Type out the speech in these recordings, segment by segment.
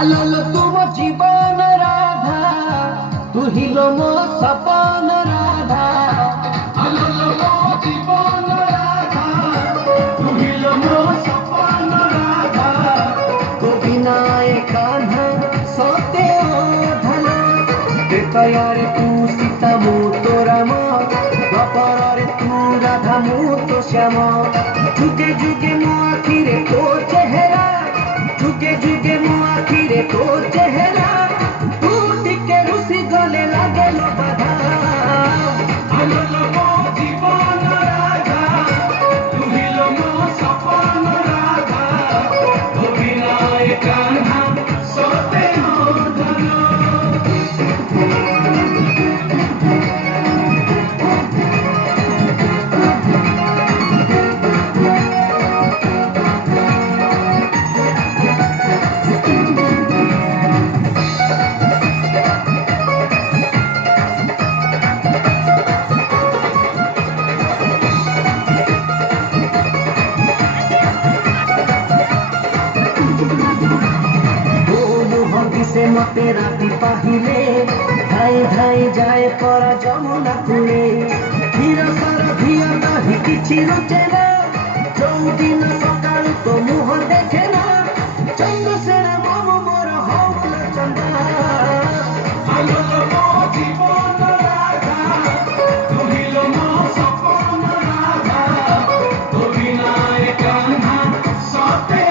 आलो तुम जीवन राधा तू हिलो मो सपन राधा आलो मो जीवन राधा तू हिलो मो सपन राधा तो बिना कान्हा सोते धन तयारे तू सीता मु तो राम द्वापर तू राधा मु तो श्याम जुगे जुगे मो आखिरे तो चेहरा जुगे जुगे मो आखिरे तो चेहरा तू टिके रुसी गले लागे लो बाधा आलो मो जीवन राधा तू हिलो मो सपन राधा तो बिना कान्हा सोते धन से मते राति पाहिले धाई धाई जाए पर जमुना कूले धीर सर धिया नहीं किछि रुचेना चौदिन सकाळु तो मुह देखेना चंद्रसेन मामु मोर हौल चंदा आलो मो जीवन राधा तू हिलो मो सपन राधा तो बिना कान्हा सोते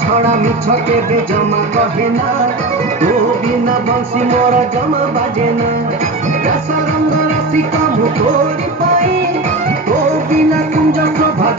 छड़ा मिछ के जमा कहेना तो बिना बंसी मोर जमा बाजेना रस रंग रसिका मुखोरी पाई तो बिना कुंज शोभा